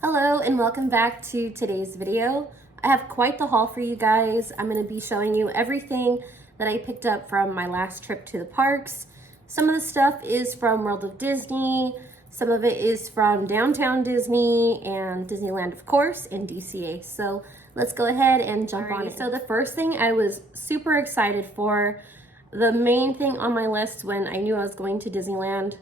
Hello and welcome back to today's video. I have quite the haul for you guys. I'm going to be showing you everything that I picked up from my last trip to the parks. Some of the stuff is from World of Disney, some of it is from Downtown Disney and Disneyland of course, and DCA. So let's go ahead and jump on it. So the first thing I was super excited for, the main thing on my list when I knew I was going to Disneyland,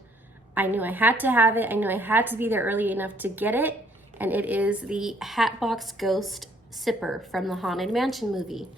I knew I had to have it, I knew I had to be there early enough to get it. And it is the Hatbox Ghost Sipper from the Haunted Mansion movie.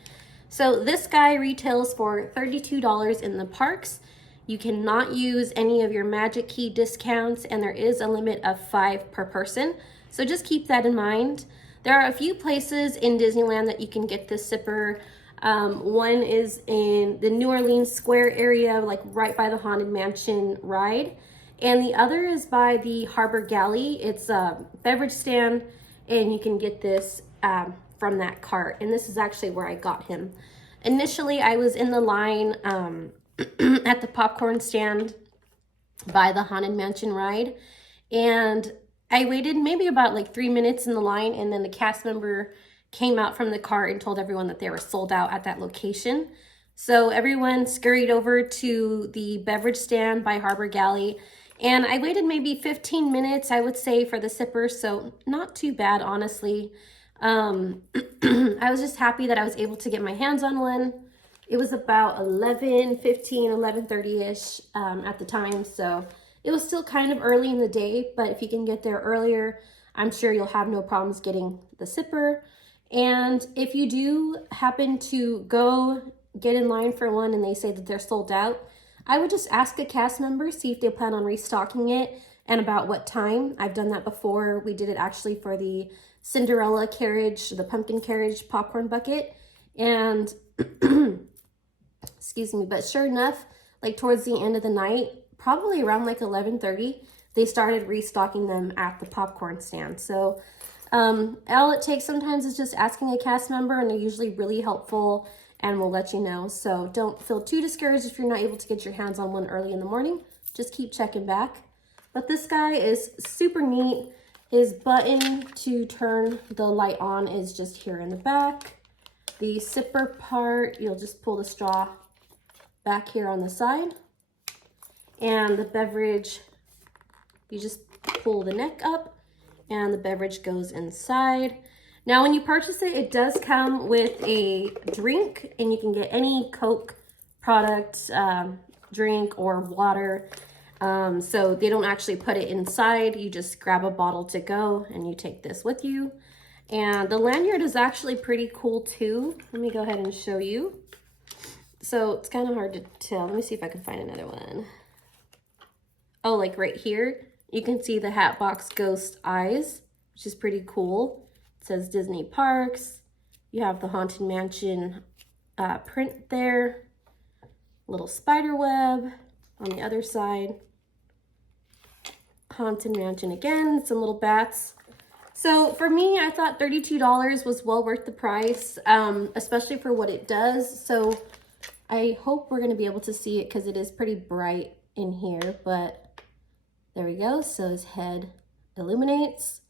So this guy retails for $32 in the parks. You cannot use any of your Magic Key discounts, and there is a limit of 5 per person. So just keep that in mind. There are a few places in Disneyland that you can get this sipper. One is in the New Orleans Square area, like right by the Haunted Mansion ride. And the other is by the Harbor Galley. It's a beverage stand, and you can get this from that cart. And this is actually where I got him. Initially, I was in the line at the popcorn stand by the Haunted Mansion ride. And I waited maybe about like 3 minutes in the line, and then the cast member came out from the cart and told everyone that they were sold out at that location. So everyone scurried over to the beverage stand by Harbor Galley. And I waited maybe 15 minutes, I would say, for the sipper, so not too bad, honestly. I was just happy that I was able to get my hands on one. It was about 11:15, 11:30-ish at the time, so it was still kind of early in the day, but if you can get there earlier, I'm sure you'll have no problems getting the sipper. And if you do happen to go get in line for one and they say that they're sold out, I would just ask a cast member, see if they plan on restocking it and about what time. I've done that before. We did it actually for the Cinderella carriage, the pumpkin carriage popcorn bucket. And, excuse me, but sure enough, like towards the end of the night, probably around like 11:30, they started restocking them at the popcorn stand. So all it takes sometimes is just asking a cast member, and they're usually really helpful and we'll let you know. So don't feel too discouraged if you're not able to get your hands on one early in the morning. Just keep checking back. But this guy is super neat. His button to turn the light on is just here in the back. The sipper part, you'll just pull the straw back here on the side. And the beverage, you just pull the neck up and the beverage goes inside. Now, when you purchase it, it does come with a drink, and you can get any Coke product, drink, or water. So they don't actually put it inside. You just grab a bottle to go, and you take this with you. And the lanyard is actually pretty cool, too. Let me go ahead and show you. So it's kind of hard to tell. Let me see if I can find another one. Oh, like right here, you can see the Hatbox Ghost eyes, which is pretty cool. It says Disney Parks. You have the Haunted Mansion print there. Little spider web on the other side. Haunted Mansion again, some little bats. So for me, I thought $32 was well worth the price, especially for what it does. So I hope we're going to be able to see it because it is pretty bright in here, but there we go. So his head illuminates.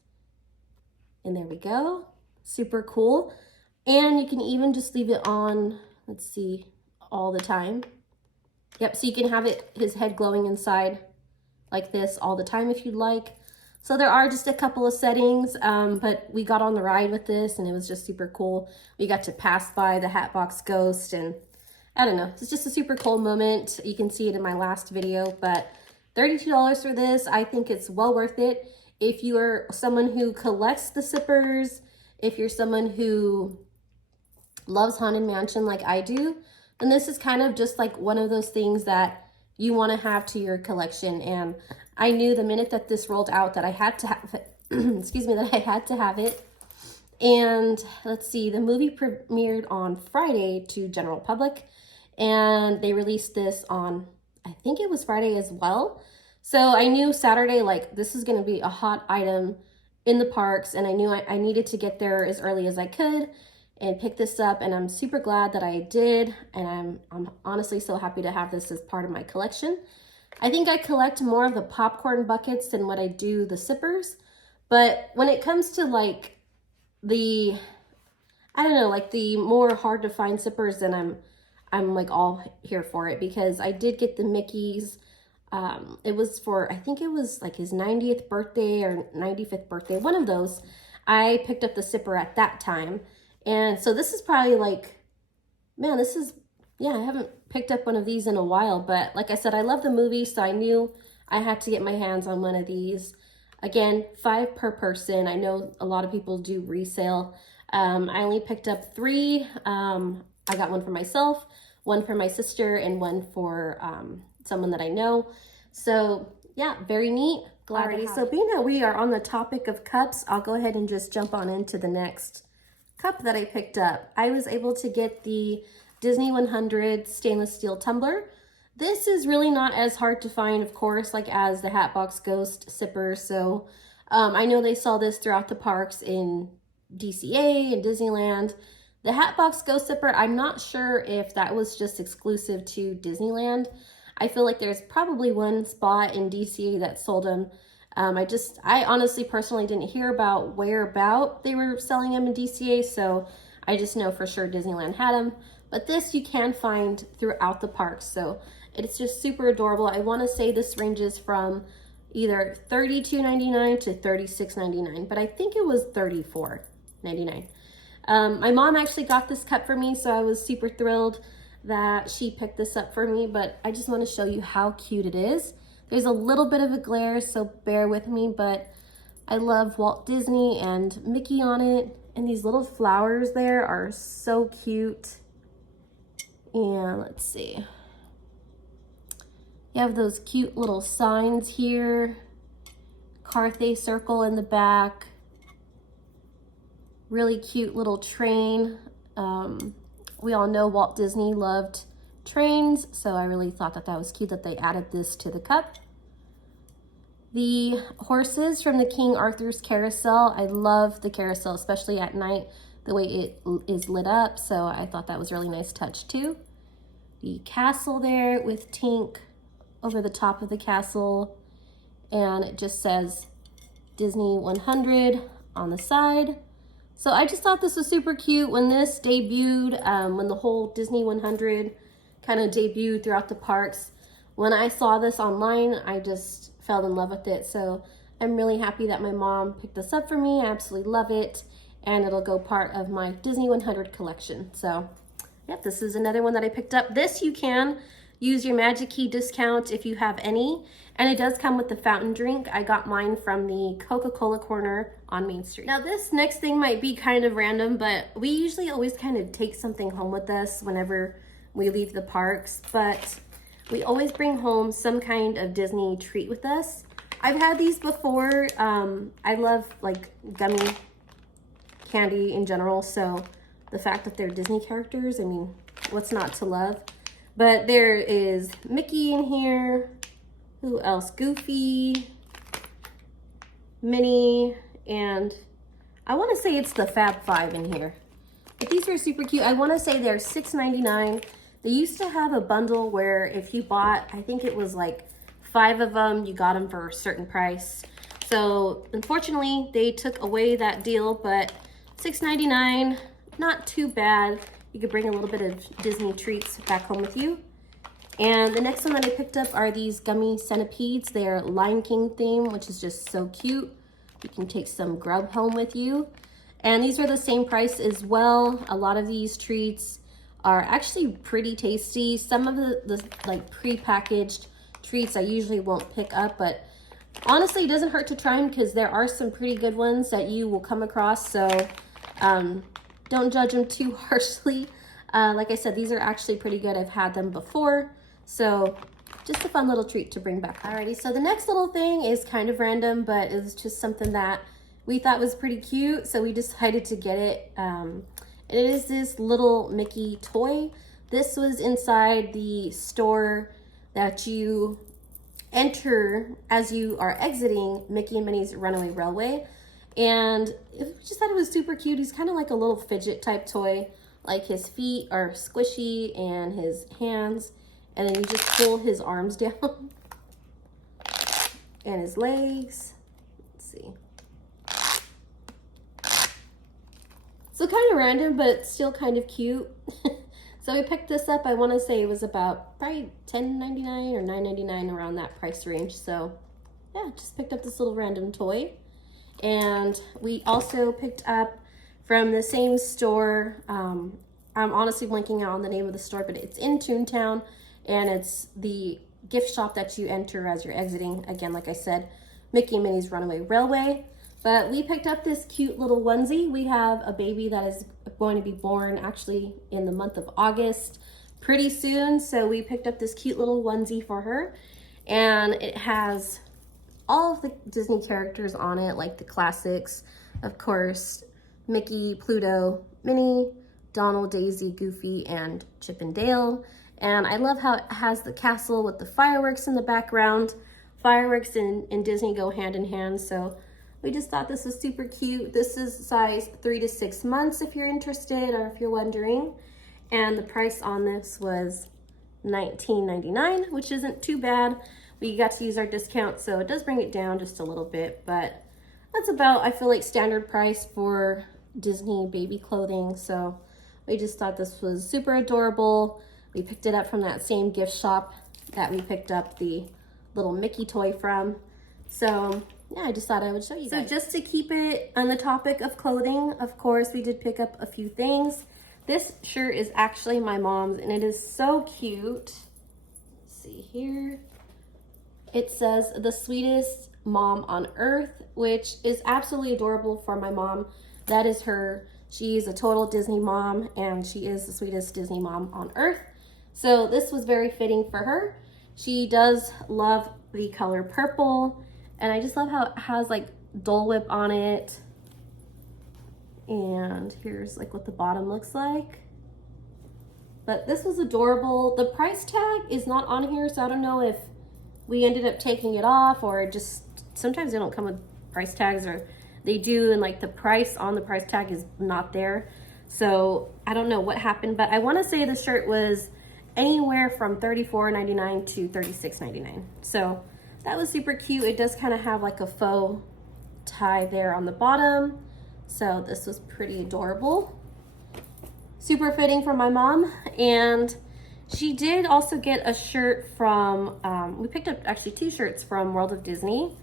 And there we go. Super cool. And you can even just leave it on, let's see, all the time. Yep, so you can have his head glowing inside like this all the time if you'd like. So there are just a couple of settings, but we got on the ride with this and it was just super cool. We got to pass by the Hatbox Ghost, and I don't know, it's just a super cool moment. You can see it in my last video, but $32 for this, I think it's well worth it. If you are someone who collects the sippers, if you're someone who loves Haunted Mansion like I do, then this is kind of just like one of those things that you want to have to your collection. And I knew the minute that this rolled out that I had to have it, excuse me, that I had to have it. And let's see, the movie premiered on Friday to general public, and they released this on, I think it was Friday as well. So I knew Saturday, like, this is going to be a hot item in the parks, and I knew I needed to get there as early as I could and pick this up, and I'm super glad that I did, and I'm honestly so happy to have this as part of my collection. I think I collect more of the popcorn buckets than what I do the sippers, But when it comes to like the, I don't know, like the more hard to find zippers, then I'm like all here for it, because I did get the Mickey's. It was for, I think it was like his 90th birthday or 95th birthday, one of those. I picked up the zipper at that time. And so this is probably like, man, this is, yeah, I haven't picked up one of these in a while, but like I said, I love the movie, so I knew I had to get my hands on one of these. Again, 5 per person. I know a lot of people do resale. I only picked up 3. I got one for myself, one for my sister, and one for someone that I know. So yeah, very neat. Alrighty, so being that we are on the topic of cups, I'll go ahead and just jump on into the next cup that I picked up. I was able to get the Disney 100 stainless steel tumbler. This is really not as hard to find, of course, like as the Hatbox Ghost sipper. So I know they saw this throughout the parks in DCA and Disneyland. The Hatbox Ghost sipper, I'm not sure if that was just exclusive to Disneyland. I feel like there's probably one spot in DCA that sold them. I honestly personally didn't hear about whereabout they were selling them in DCA, so I just know for sure Disneyland had them. But this you can find throughout the parks, so it's just super adorable. I want to say this ranges from either $32.99 to $36.99, but I think it was $34.99. My mom actually got this cup for me, so I was super thrilled that she picked this up for me, but I just want to show you how cute it is. There's a little bit of a glare, so bear with me, but I love Walt Disney and Mickey on it, and these little flowers there are so cute. And let's see. You have those cute little signs here, Carthay Circle in the back, really cute little train. We all know Walt Disney loved trains, so I really thought that that was cute that they added this to the cup. The horses from the King Arthur's carousel. I love the carousel, especially at night, the way it is lit up, so I thought that was a really nice touch too. The castle there with Tink over the top of the castle, and it just says Disney 100 on the side. So I just thought this was super cute when this debuted, when the whole Disney 100 kind of debuted throughout the parks. When I saw this online, I just fell in love with it. So I'm really happy that my mom picked this up for me. I absolutely love it, and it'll go part of my Disney 100 collection. So yep, this is another one that I picked up. This you can use your Magic Key discount if you have any, and it does come with the fountain drink. I got mine from the Coca-Cola corner on Main Street. Now this next thing might be kind of random, but we usually always kind of take something home with us whenever we leave the parks, but we always bring home some kind of Disney treat with us. I've had these before. I love like gummy candy in general, so the fact that they're Disney characters, I mean, what's not to love? But there is Mickey in here. Who else? Goofy, Minnie, and I want to say it's the Fab Five in here. But these are super cute. I want to say they're $6.99. They used to have a bundle where if you bought, I think it was like 5 of them, you got them for a certain price. So unfortunately, they took away that deal, but $6.99, not too bad. You could bring a little bit of Disney treats back home with you. And the next one that I picked up are these gummy centipedes. They're Lion King theme, which is just so cute. You can take some grub home with you. And these are the same price as well. A lot of these treats are actually pretty tasty. Some of the like pre-packaged treats I usually won't pick up, but honestly, it doesn't hurt to try them because there are some pretty good ones that you will come across. So don't judge them too harshly. Like I said, these are actually pretty good. I've had them before. So just a fun little treat to bring back. Alrighty, so the next little thing is kind of random, but it was just something that we thought was pretty cute. So we decided to get it. It is this little Mickey toy. This was inside the store that you enter as you are exiting Mickey and Minnie's Runaway Railway. And we just thought it was super cute. He's kind of like a little fidget type toy. Like his feet are squishy and his hands. And then you just pull his arms down. And his legs. Let's see. So kind of random, but still kind of cute. So we picked this up, I want to say it was about probably $10.99 or $9.99, around that price range. So yeah, just picked up this little random toy. And we also picked up from the same store, I'm honestly blanking out on the name of the store, but it's in Toontown, and it's the gift shop that you enter as you're exiting. Again, like I said, Mickey and Minnie's Runaway Railway. But we picked up this cute little onesie. We have a baby that is going to be born actually in the month of August pretty soon. So we picked up this cute little onesie for her, and it has all of the Disney characters on it, like the classics, of course, Mickey, Pluto, Minnie, Donald, Daisy, Goofy, and Chip and Dale. And I love how it has the castle with the fireworks in the background. Fireworks and Disney go hand in hand, so we just thought this was super cute. This is size 3 to 6 months if you're interested or if you're wondering. And the price on this was $19.99, which isn't too bad. We got to use our discount, so it does bring it down just a little bit, but that's about, I feel like, standard price for Disney baby clothing. So we just thought this was super adorable. We picked it up from that same gift shop that we picked up the little Mickey toy from. So yeah, I just thought I would show you guys. So just to keep it on the topic of clothing, of course, we did pick up a few things. This shirt is actually my mom's, and it is so cute. Let's see here. It says, "The sweetest mom on earth," which is absolutely adorable for my mom. That is her. She's a total Disney mom, and she is the sweetest Disney mom on earth. So this was very fitting for her. She does love the color purple, and I just love how it has like Dole Whip on it. And here's like what the bottom looks like. But this was adorable. The price tag is not on here, so I don't know if we ended up taking it off, or just sometimes they don't come with price tags, or they do and like the price on the price tag is not there. So I don't know what happened, but I want to say the shirt was anywhere from $34.99 to $36.99. So that was super cute. It does kind of have like a faux tie there on the bottom. So this was pretty adorable. Super fitting for my mom. And she did also get a shirt from, we picked up actually 2 shirts from World of Disney.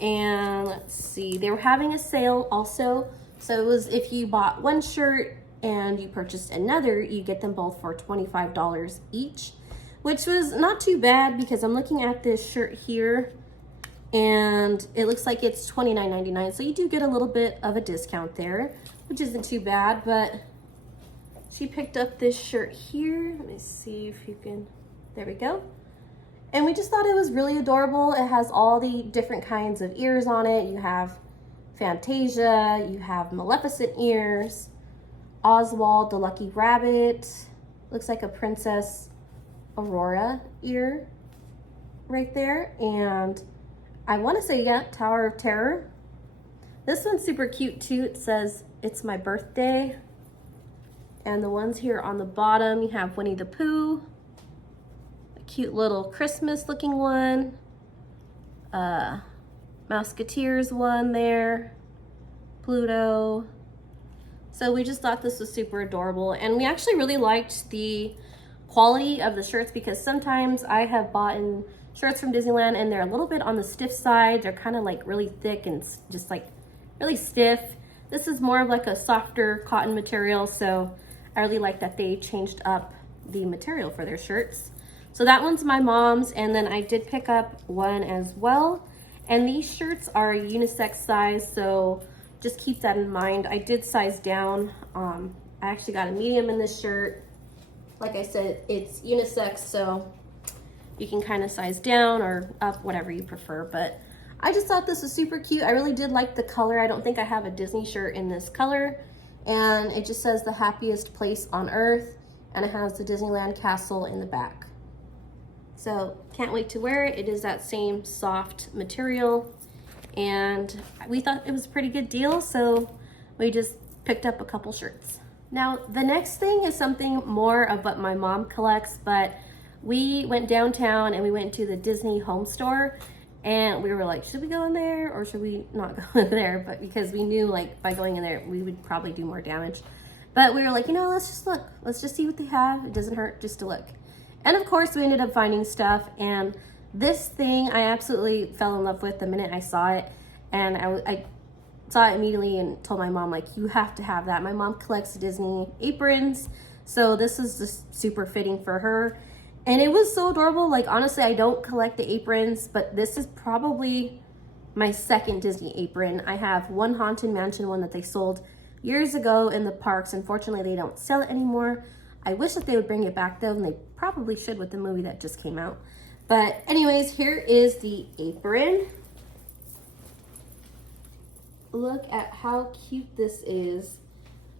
And let's see, they were having a sale also. So it was, if you bought 1 shirt and you purchased another, you get them both for $25 each, which was not too bad, because I'm looking at this shirt here and it looks like it's $29.99. So you do get a little bit of a discount there, which isn't too bad. But she picked up this shirt here. Let me see if you can, there we go. And we just thought it was really adorable. It has all the different kinds of ears on it. You have Fantasia, you have Maleficent ears, Oswald the Lucky Rabbit, looks like a Princess Aurora ear right there. And I want to say, yeah, Tower of Terror. This one's super cute too. It says, "It's my birthday." And the ones here on the bottom, you have Winnie the Pooh, a cute little Christmas looking one, Mouseketeers one there, Pluto. So we just thought this was super adorable, and we actually really liked the quality of the shirts, because sometimes I have bought in shirts from Disneyland and they're a little bit on the stiff side. They're kind of like really thick and just like really stiff. This is more of like a softer cotton material, so I really like that they changed up the material for their shirts. So that one's my mom's, and then I did pick up one as well. And these shirts are unisex size, so just keep that in mind. I did size down. I actually got a medium in this shirt. Like I said, it's unisex, so you can kind of size down or up, whatever you prefer. But I just thought this was super cute. I really did like the color. I don't think I have a Disney shirt in this color. And it just says "The happiest place on earth," and it has the Disneyland castle in the back. So can't wait to wear it. It is that same soft material, and we thought it was a pretty good deal, so we just picked up a couple shirts. Now the next thing is something more of what my mom collects, but we went downtown and we went to the Disney home store, And we were like, should we go in there or should we not go in there? But because we knew like by going in there, we would probably do more damage. But we were like, you know, let's just look. Let's just see what they have. It doesn't hurt just to look. And of course, we ended up finding stuff. And this thing I absolutely fell in love with the minute I saw it. And I saw it immediately and told my mom, like, you have to have that. My mom collects Disney aprons. So this is just super fitting for her. And it was so adorable. Like, honestly, I don't collect the aprons, but this is probably my second Disney apron. I have one Haunted Mansion one that they sold years ago in the parks. Unfortunately, they don't sell it anymore. I wish that they would bring it back though, and they probably should with the movie that just came out. But anyways, here is the apron. Look at how cute this is.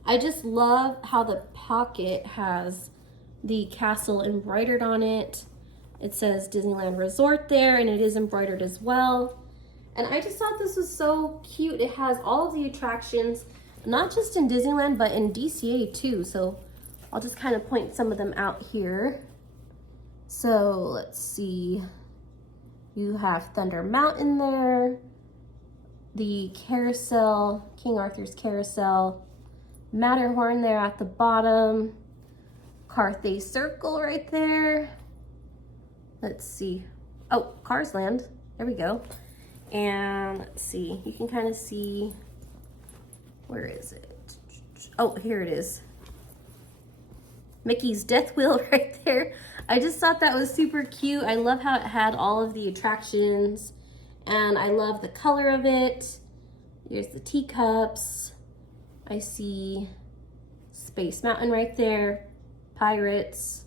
I just love how the pocket has the castle embroidered on it. It says Disneyland Resort there, and it is embroidered as well. And I just thought this was so cute. It has all of the attractions, not just in Disneyland, but in DCA too. So I'll just kind of point some of them out here. So let's see. You have Thunder Mountain there, the carousel, King Arthur's carousel, Matterhorn there at the bottom, Carthay Circle right there. Let's see. Oh, Cars Land. There we go. And let's see. You can kind of see, where is it? Oh, here it is. Mickey's Death Wheel right there. I just thought that was super cute. I love how it had all of the attractions, and I love the color of it. Here's the teacups. I see Space Mountain right there. Pirates.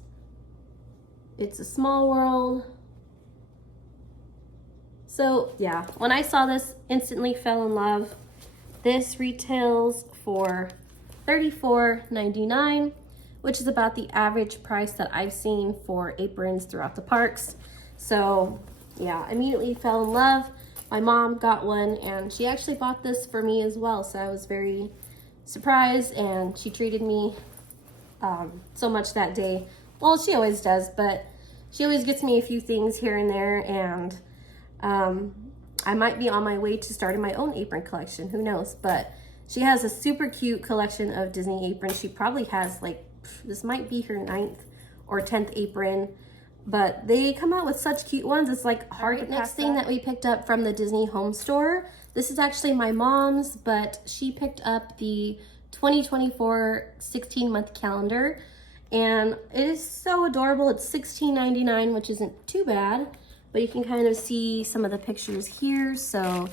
It's a Small World. So yeah, when I saw this, instantly fell in love. This retails for $34.99, which is about the average price that I've seen for aprons throughout the parks. So yeah, immediately fell in love. My mom got one, and she actually bought this for me as well. So I was very surprised, and she treated me so much that day. Well, she always does, but she always gets me a few things here and there, and I might be on my way to starting my own apron collection, who knows? But she has a super cute collection of Disney aprons. She probably has like, this might be her 9th or 10th apron, but they come out with such cute ones. It's like hard. Next thing that we picked up from the Disney Home Store, this is actually my mom's, but she picked up the 2024 16-month calendar, and it is so adorable. It's $16.99, which isn't too bad, but you can kind of see some of the pictures here. So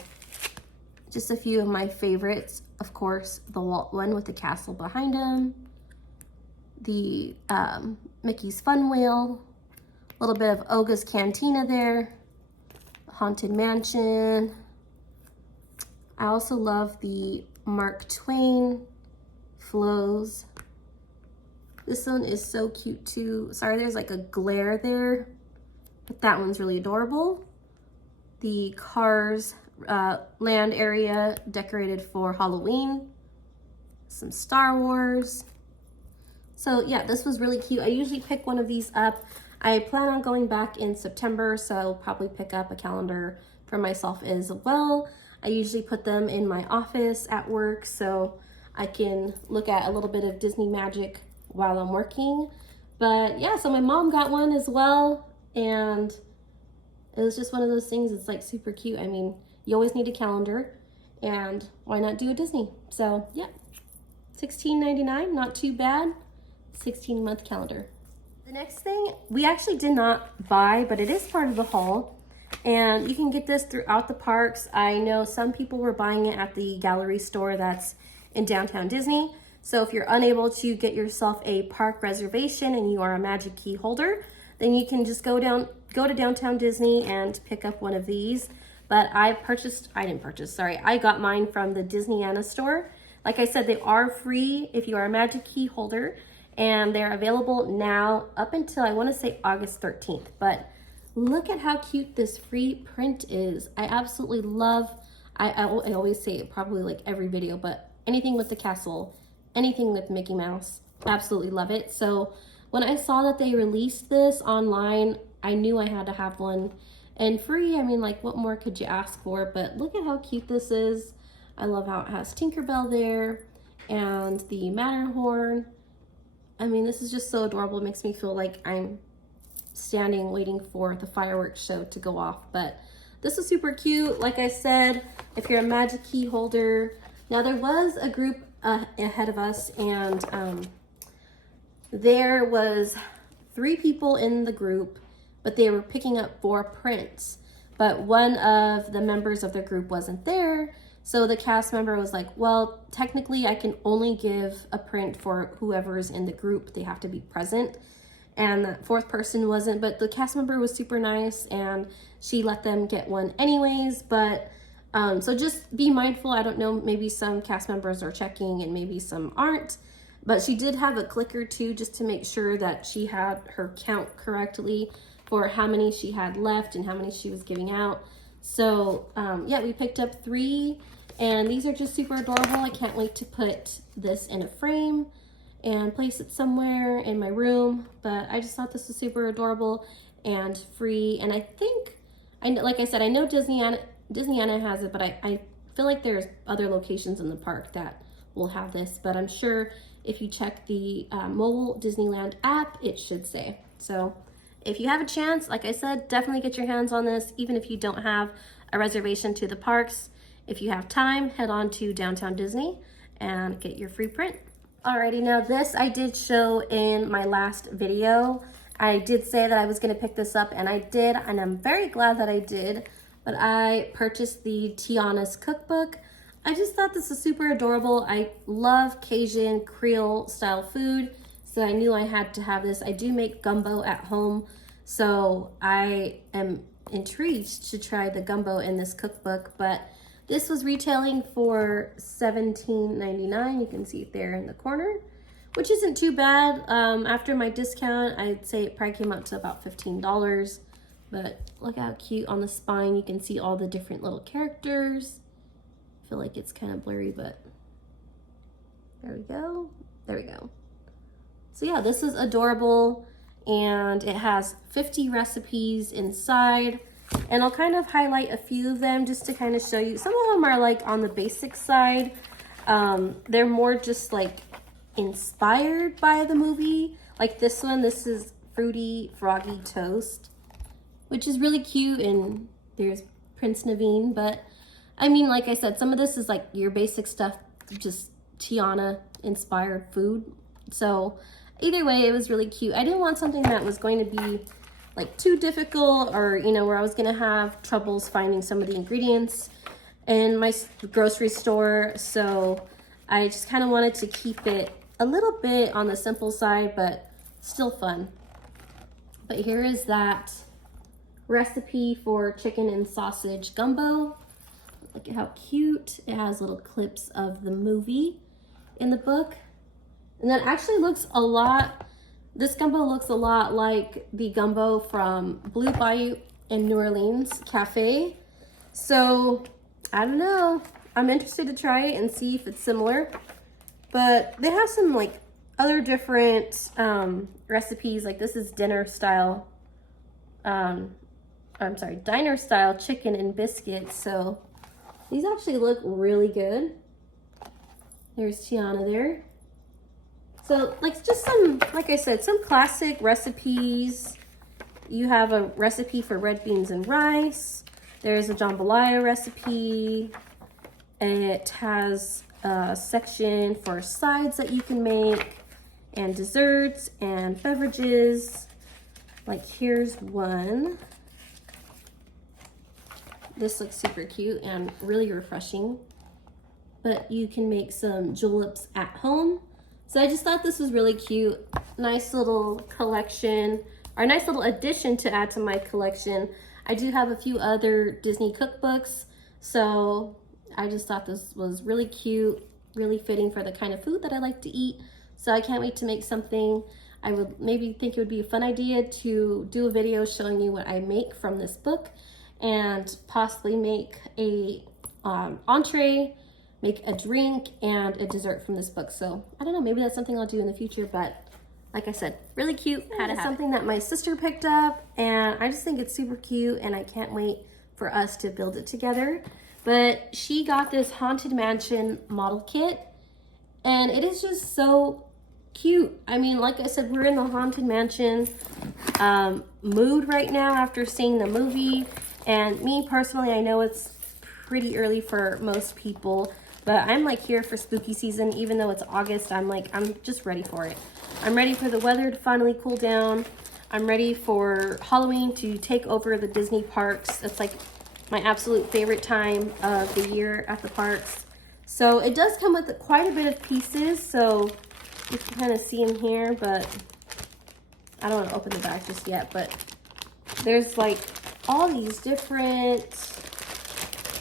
just a few of my favorites. Of course, the Walt one with the castle behind him, the Mickey's Fun Wheel, a little bit of Oga's Cantina there, Haunted Mansion. I also love the Mark Twain flows. This one is so cute too. Sorry, there's like a glare there, but that one's really adorable. The Cars land area decorated for Halloween. Some Star Wars. So yeah, this was really cute. I usually pick one of these up. I plan on going back in September, so I'll probably pick up a calendar for myself as well. I usually put them in my office at work so I can look at a little bit of Disney magic while I'm working. But yeah, so my mom got one as well, and it was just one of those things. It's like super cute. I mean, you always need a calendar, and why not do a Disney? So yeah, $16.99, not too bad. 16-month calendar. The next thing we actually did not buy, but it is part of the haul, and you can get this throughout the parks. I know some people were buying it at the gallery store that's in downtown Disney. So if you're unable to get yourself a park reservation and you are a Magic Key holder, then you can just go to downtown Disney and pick up one of these. But I got mine from the Disneyana store. Like I said, they are free if you are a Magic Key holder, and they're available now up until, I want to say, August 13th. But look at how cute this free print is. I absolutely love, I always say it probably like every video, but anything with the castle, anything with Mickey Mouse, absolutely love it. So when I saw that they released this online, I knew I had to have one. And free, I mean, like, what more could you ask for? But look at how cute this is. I love how it has Tinkerbell there and the Matterhorn. I mean, this is just so adorable. It makes me feel like I'm standing waiting for the fireworks show to go off. But this is super cute. Like I said, if you're a magic key holder. Now, there was a group ahead of us, and there was 3 people in the group, but they were picking up 4 prints. But one of the members of the group wasn't there. So the cast member was like, well, technically I can only give a print for whoever's in the group. They have to be present. And the 4th person wasn't, but the cast member was super nice and she let them get one anyways. But so just be mindful. I don't know, maybe some cast members are checking and maybe some aren't. But she did have a clicker too, just to make sure that she had her count correctly for how many she had left and how many she was giving out. So yeah, we picked up 3, and these are just super adorable. I can't wait to put this in a frame and place it somewhere in my room. But I just thought this was super adorable and free. And I think, like I said, I know Disneyana has it, but I feel like there's other locations in the park that will have this. But I'm sure if you check the mobile Disneyland app, it should say. So if you have a chance, like I said, definitely get your hands on this, even if you don't have a reservation to the parks. If you have time, head on to Downtown Disney and get your free print. Alrighty, now this I did show in my last video. I did say that I was going to pick this up, and I did, and I'm very glad that I did. But I purchased the Tianas Cookbook. I just thought this was super adorable. I love Cajun Creole style food, so I knew I had to have this. I do make gumbo at home, so I am intrigued to try the gumbo in this cookbook. But this was retailing for $17.99. You can see it there in the corner, which isn't too bad. After my discount, I'd say it probably came out to about $15. But look how cute on the spine. You can see all the different little characters. I feel like it's kind of blurry, but there we go. There we go. So yeah, this is adorable, and it has 50 recipes inside. And I'll kind of highlight a few of them just to kind of show you. Some of them are like on the basic side. They're more just like inspired by the movie. Like this one, this is Fruity Froggy Toast, which is really cute, and there's Prince Naveen. But I mean, like I said, some of this is like your basic stuff, just Tiana inspired food. So either way, it was really cute. I didn't want something that was going to be like too difficult, or you know, where I was gonna have troubles finding some of the ingredients in my grocery store. So I just kind of wanted to keep it a little bit on the simple side, but still fun. But here is that recipe for chicken and sausage gumbo. Look at how cute. It has little clips of the movie in the book. And that actually looks a lot, this gumbo looks a lot like the gumbo from Blue Bayou in New Orleans Cafe. So I don't know. I'm interested to try it and see if it's similar. But they have some like other different recipes. Like this is dinner style, diner style chicken and biscuits. So these actually look really good. There's Tiana there. So like just some, like I said, some classic recipes. You have a recipe for red beans and rice. There's a jambalaya recipe. It has a section for sides that you can make, and desserts and beverages. Like here's one. This looks super cute and really refreshing. But you can make some juleps at home. So I just thought this was really cute. Nice little collection, or a nice little addition to add to my collection. I do have a few other Disney cookbooks, so I just thought this was really cute, really fitting for the kind of food that I like to eat. So I can't wait to make something. I would maybe think it would be a fun idea to do a video showing you what I make from this book, and possibly make a entree, make a drink, and a dessert from this book. So I don't know, maybe that's something I'll do in the future, but like I said, really cute. Had something that my sister picked up, and I just think it's super cute, and I can't wait for us to build it together. But she got this Haunted Mansion model kit, and it is just so cute. I mean, like I said, we're in the Haunted Mansion mood right now after seeing the movie. And me personally, I know it's pretty early for most people, but I'm like here for spooky season. Even though it's August, I'm just ready for it. I'm ready for the weather to finally cool down. I'm ready for Halloween to take over the Disney parks. It's like my absolute favorite time of the year at the parks. So it does come with quite a bit of pieces, so you can kind of see them here, but I don't want to open the bag just yet. But there's like all these different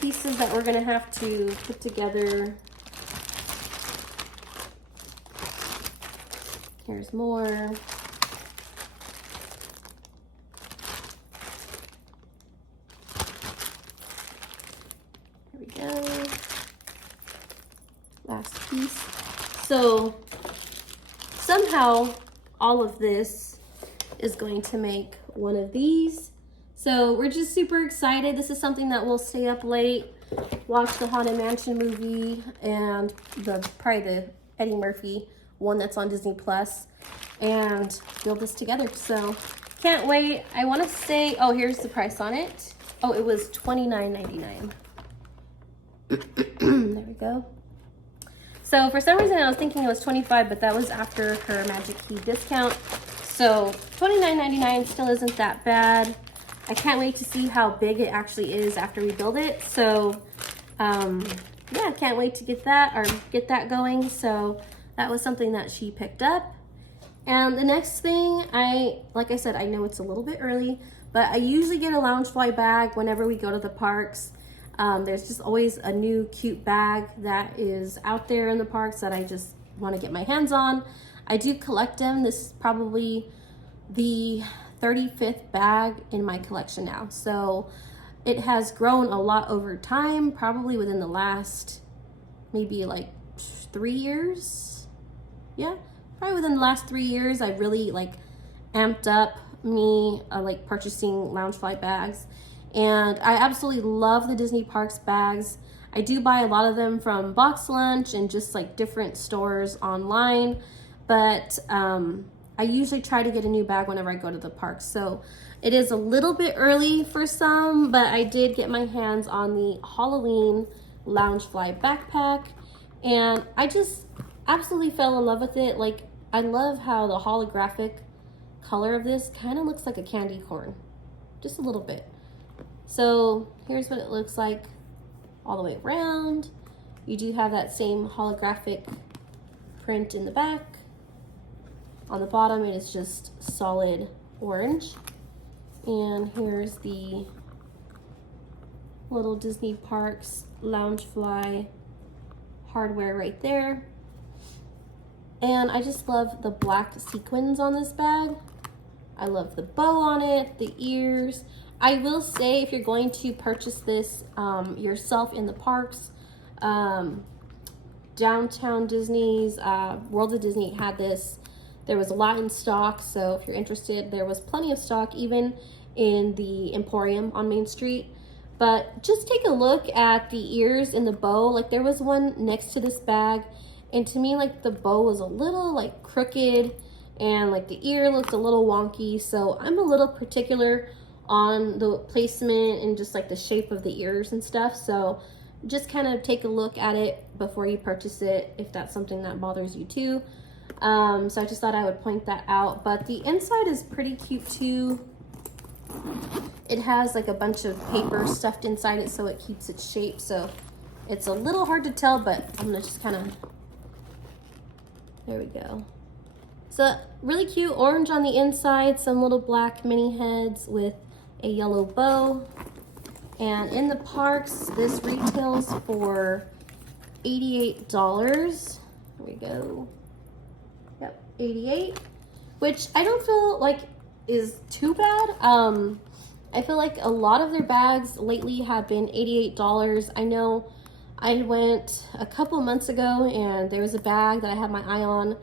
pieces that we're gonna have to put together. Here's more. Here we go. Last piece. So somehow all of this is going to make one of these. So we're just super excited. This is something that we'll stay up late, watch the Haunted Mansion movie, and probably the Eddie Murphy one that's on Disney Plus, and build this together. So can't wait. I want to say, oh, here's the price on it. Oh, it was $29.99. There we go. So for some reason I was thinking it was $25, but that was after her Magic Key discount. So $29.99 still isn't that bad. I can't wait to see how big it actually is after we build it. So yeah, I can't wait to get that going. So that was something that she picked up. And the next thing, like I said, I know it's a little bit early, but I usually get a Loungefly bag whenever we go to the parks. There's just always a new cute bag that is out there in the parks that I just want to get my hands on. I do collect them. This is probably the 35th bag in my collection now. So it has grown a lot over time, probably within the last maybe like 3 years. Yeah, probably within the last 3 years, I really like amped up me like purchasing Loungefly bags. And I absolutely love the Disney Parks bags. I do buy a lot of them from Box Lunch and just like different stores online, but I usually try to get a new bag whenever I go to the parks. So it is a little bit early for some, but I did get my hands on the Halloween Loungefly backpack, and I just absolutely fell in love with it. Like, I love how the holographic color of this kind of looks like a candy corn, just a little bit. So here's what it looks like all the way around. You do have that same holographic print in the back. On the bottom, it is just solid orange. And here's the little Disney Parks Loungefly hardware right there. And I just love the black sequins on this bag. I love the bow on it, the ears. I will say, if you're going to purchase this yourself in the parks, Downtown Disney's World of Disney had this. There was a lot in stock, so if you're interested, there was plenty of stock even in the Emporium on Main Street. But just take a look at the ears and the bow. Like, there was one next to this bag, and to me, like, the bow was a little like crooked, and like the ear looked a little wonky. So I'm a little particular on the placement and just like the shape of the ears and stuff. So just kind of take a look at it before you purchase it if that's something that bothers you too. So I just thought I would point that out. But the inside is pretty cute too. It has like a bunch of paper stuffed inside it so it keeps its shape. So it's a little hard to tell, but I'm gonna just kind of, there we go. So really cute orange on the inside, some little black mini heads with a yellow bow. And in the parks, this retails for $88. Here we go. Yep, 88, which I don't feel like is too bad. I feel like a lot of their bags lately have been $88. I know I went a couple months ago and there was a bag that I had my eye on,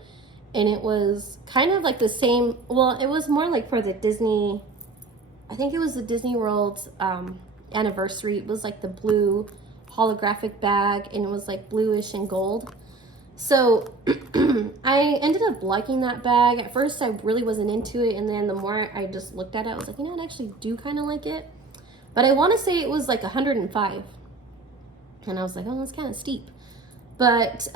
and it was kind of like the same, well, it was more like for the Disney, I think it was the Disney World anniversary. It was like the blue holographic bag, and it was like bluish and gold. So I ended up liking that bag. At first I really wasn't into it, and then the more I just looked at it, I was like, you know, I actually do kind of like it. But I want to say it was like 105, and I was like, oh, that's kind of steep. But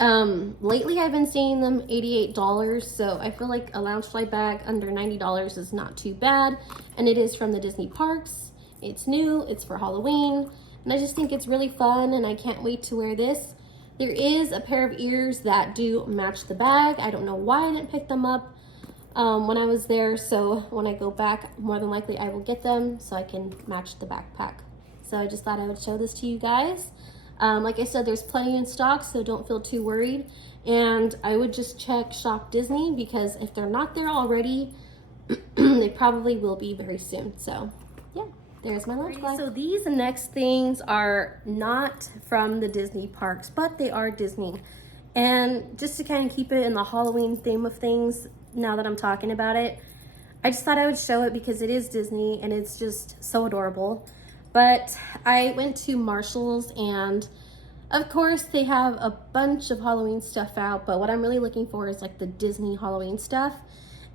lately I've been seeing them $88, so I feel like a Loungefly bag under $90 is not too bad. And it is from the Disney parks. It's new, it's for Halloween, and I just think it's really fun, and I can't wait to wear this. There is a pair of ears that do match the bag. I don't know why I didn't pick them up when I was there, so when I go back, more than likely I will get them so I can match the backpack. So I just thought I would show this to you guys. Like I said, there's plenty in stock, so don't feel too worried. And I would just check Shop Disney, because if they're not there already, they probably will be very soon. So yeah, there's my Loungefly. So these next things are not from the Disney parks, but they are Disney. And just to kind of keep it in the Halloween theme of things, now that I'm talking about it, I just thought I would show it because it is Disney and it's just so adorable. But I went to Marshall's, and of course they have a bunch of Halloween stuff out, but what I'm really looking for is like the Disney Halloween stuff.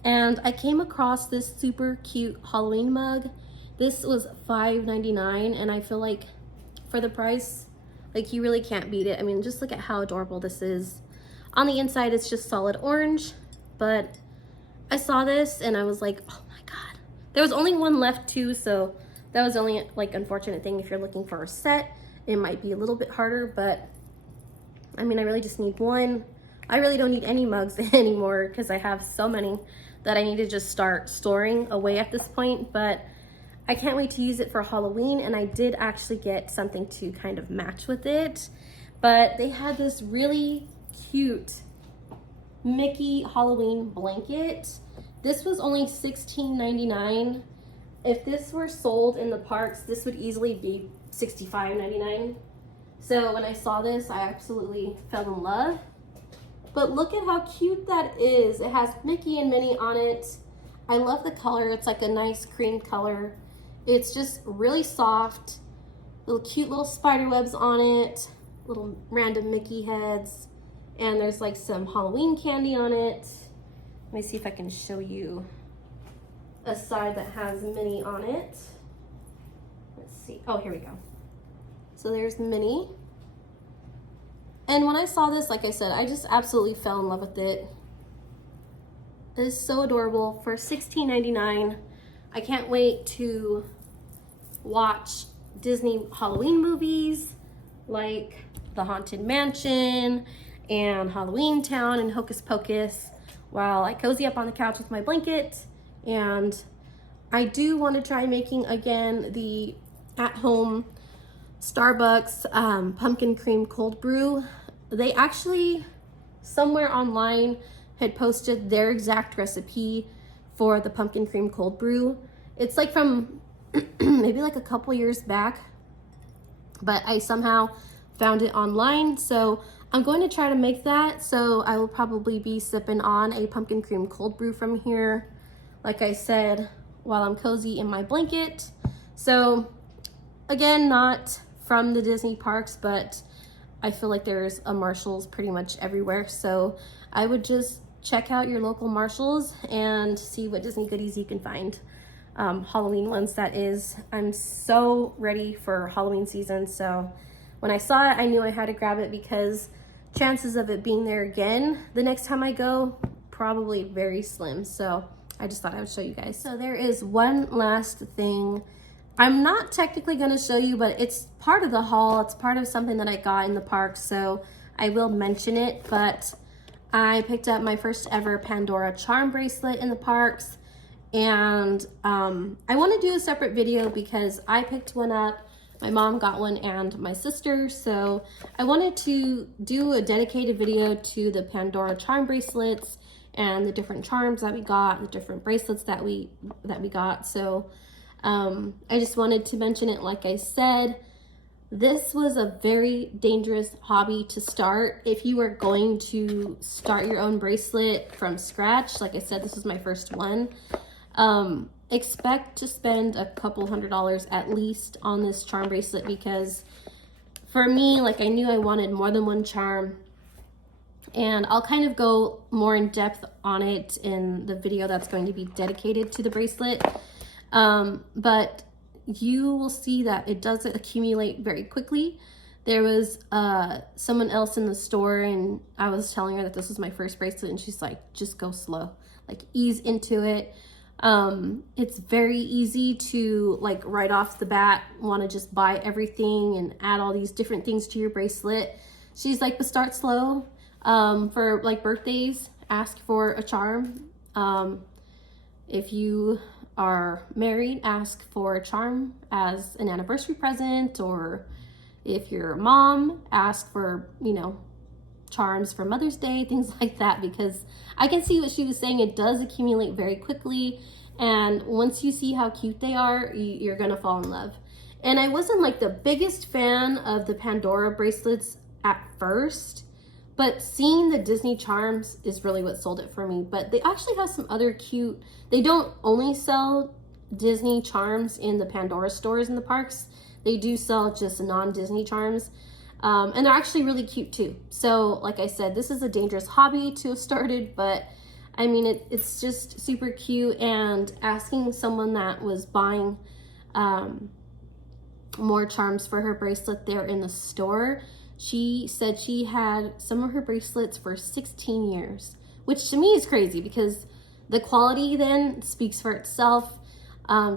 And I came across this super cute Halloween mug. This was $5.99, and I feel like for the price, like, you really can't beat it. I mean, just look at how adorable this is. On the inside, it's just solid orange, but I saw this and I was like, oh my God. There was only one left too, so that was the only like unfortunate thing. If you're looking for a set, it might be a little bit harder, but I mean, I really just need one. I really don't need any mugs anymore because I have so many that I need to just start storing away at this point, but I can't wait to use it for Halloween. And I did actually get something to kind of match with it, but they had this really cute Mickey Halloween blanket. This was only $16.99. If this were sold in the parks, this would easily be $65.99. So when I saw this, I absolutely fell in love. But look at how cute that is. It has Mickey and Minnie on it. I love the color. It's like a nice cream color. It's just really soft. Little cute little spider webs on it. Little random Mickey heads. And there's like some Halloween candy on it. Let me see if I can show you a side that has Minnie on it. Let's see. Oh, here we go. So there's Minnie. And when I saw this, like I said, I just absolutely fell in love with it. It is so adorable for $16.99. I can't wait to watch Disney Halloween movies like The Haunted Mansion and Halloween Town and Hocus Pocus while I cozy up on the couch with my blanket. And I do want to try making again the at-home Starbucks pumpkin cream cold brew. They actually somewhere online had posted their exact recipe for the pumpkin cream cold brew. It's like from maybe like a couple years back, but I somehow found it online. So I'm going to try to make that. So I will probably be sipping on a pumpkin cream cold brew from here, like I said, while I'm cozy in my blanket. So again, not from the Disney parks, but I feel like there's a Marshall's pretty much everywhere. So I would just check out your local Marshalls and see what Disney goodies you can find. Halloween ones, that is. I'm so ready for Halloween season. So when I saw it, I knew I had to grab it because chances of it being there again the next time I go, probably very slim. So I just thought I would show you guys. So there is one last thing. I'm not technically going to show you, but it's part of the haul. It's part of something that I got in the park, so I will mention it. But I picked up my first ever Pandora charm bracelet in the parks, and I want to do a separate video because I picked one up, my mom got one, and my sister. So I wanted to do a dedicated video to the Pandora charm bracelets and the different charms that we got, the different bracelets that we got. So I just wanted to mention it. Like I said, This was a very dangerous hobby to start. If you are going to start your own bracelet from scratch, like I said, this was my first one, expect to spend a couple $100s at least on this charm bracelet, because for me, like, I knew I wanted more than one charm, and I'll kind of go more in depth on it in the video that's going to be dedicated to the bracelet. But you will see that it doesn't accumulate very quickly. There was someone else in the store, and I was telling her that this was my first bracelet, and she's like, just go slow, like ease into it. It's very easy to, like, right off the bat want to just buy everything and add all these different things to your bracelet. She's like, but start slow. For like birthdays, ask for a charm. If you are married, ask for a charm as an anniversary present, or if you're a mom, ask for, you know, charms for Mother's Day, things like that, because I can see what she was saying. It does accumulate very quickly, and once you see how cute they are, you're gonna fall in love. And I wasn't like the biggest fan of the Pandora bracelets at first, but seeing the Disney charms is really what sold it for me. But they actually have some other cute, they don't only sell Disney charms in the Pandora stores in the parks. They do sell just non-Disney charms. And they're actually really cute too. So like I said, this is a dangerous hobby to have started, but I mean, it's just super cute. And asking someone that was buying more charms for her bracelet there in the store, she said she had some of her bracelets for 16 years, which to me is crazy because the quality then speaks for itself.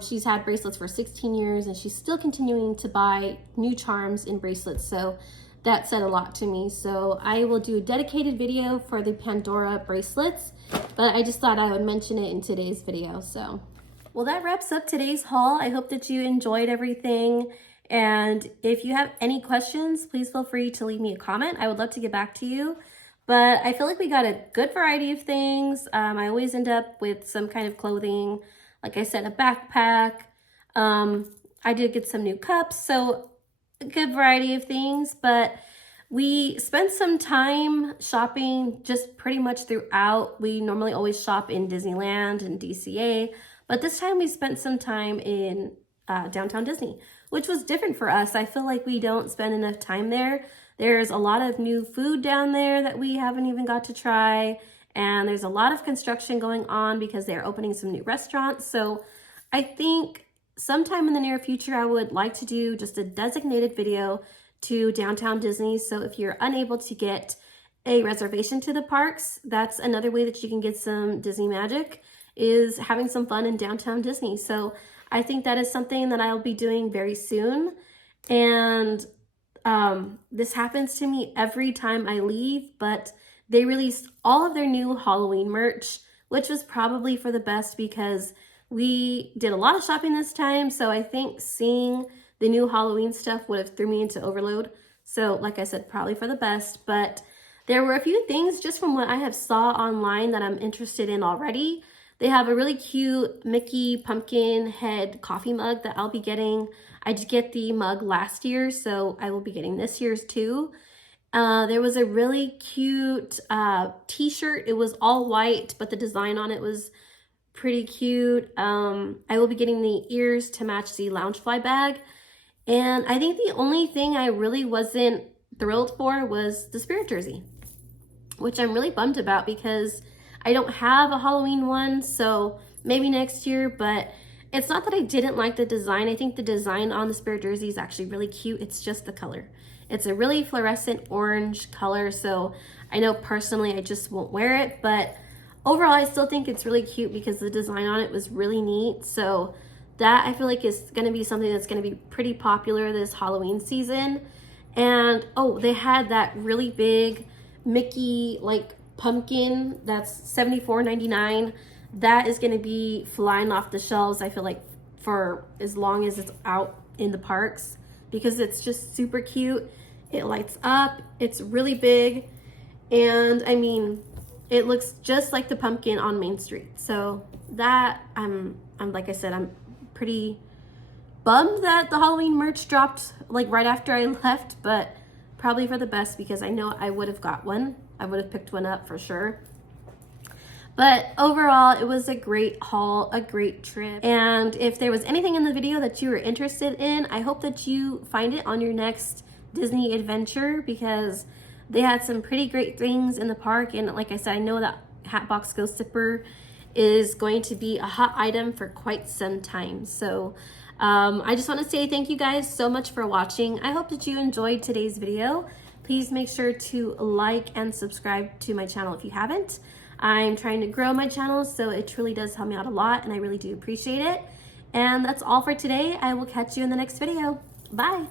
She's had bracelets for 16 years and she's still continuing to buy new charms in bracelets. So that said a lot to me. So I will do a dedicated video for the Pandora bracelets, but I just thought I would mention it in today's video. So, well, that wraps up today's haul. I hope that you enjoyed everything. And if you have any questions, please feel free to leave me a comment. I would love to get back to you. But I feel like we got a good variety of things. I always end up with some kind of clothing. Like I said, a backpack. I did get some new cups, so a good variety of things. But we spent some time shopping just pretty much throughout. We normally always shop in Disneyland and DCA, but this time we spent some time in downtown Disney, which was different for us. I feel like we don't spend enough time there. There's a lot of new food down there that we haven't even got to try. And there's a lot of construction going on because they're opening some new restaurants. So I think sometime in the near future, I would like to do just a designated video to downtown Disney. So if you're unable to get a reservation to the parks, that's another way that you can get some Disney magic, is having some fun in downtown Disney. So I think that is something that I'll be doing very soon. And this happens to me every time I leave, but they released all of their new Halloween merch, which was probably for the best because we did a lot of shopping this time. So I think seeing the new Halloween stuff would have threw me into overload. So like I said, probably for the best, but there were a few things just from what I have saw online that I'm interested in already. They have a really cute Mickey pumpkin head coffee mug that I'll be getting. I did get the mug last year, so I will be getting this year's too. There was a really cute t-shirt. It was all white, but the design on it was pretty cute. I will be getting the ears to match the Loungefly bag. And I think the only thing I really wasn't thrilled for was the spirit jersey, which I'm really bummed about because I don't have a Halloween one, so maybe next year. But it's not that I didn't like the design. I think the design on the spirit jersey is actually really cute. It's just the color. It's a really fluorescent orange color, so I know personally I just won't wear it, but overall I still think it's really cute because the design on it was really neat. So that I feel like is going to be something that's going to be pretty popular this Halloween season. And oh, they had that really big Mickey like pumpkin that's $74.99. That is going to be flying off the shelves, I feel like, for as long as it's out in the parks, because it's just super cute. It lights up, it's really big, and I mean, it looks just like the pumpkin on Main Street. So that I'm like I said, I'm pretty bummed that the Halloween merch dropped like right after I left, but probably for the best because I know I would have got one. I would have picked one up for sure. But overall, it was a great haul, a great trip. And if there was anything in the video that you were interested in, I hope that you find it on your next Disney adventure because they had some pretty great things in the park. And like I said, I know that Hatbox Ghost Zipper is going to be a hot item for quite some time. So I just want to say thank you guys so much for watching. I hope that you enjoyed today's video. Please make sure to like and subscribe to my channel if you haven't. I'm trying to grow my channel, so it truly does help me out a lot, and I really do appreciate it. And that's all for today. I will catch you in the next video. Bye.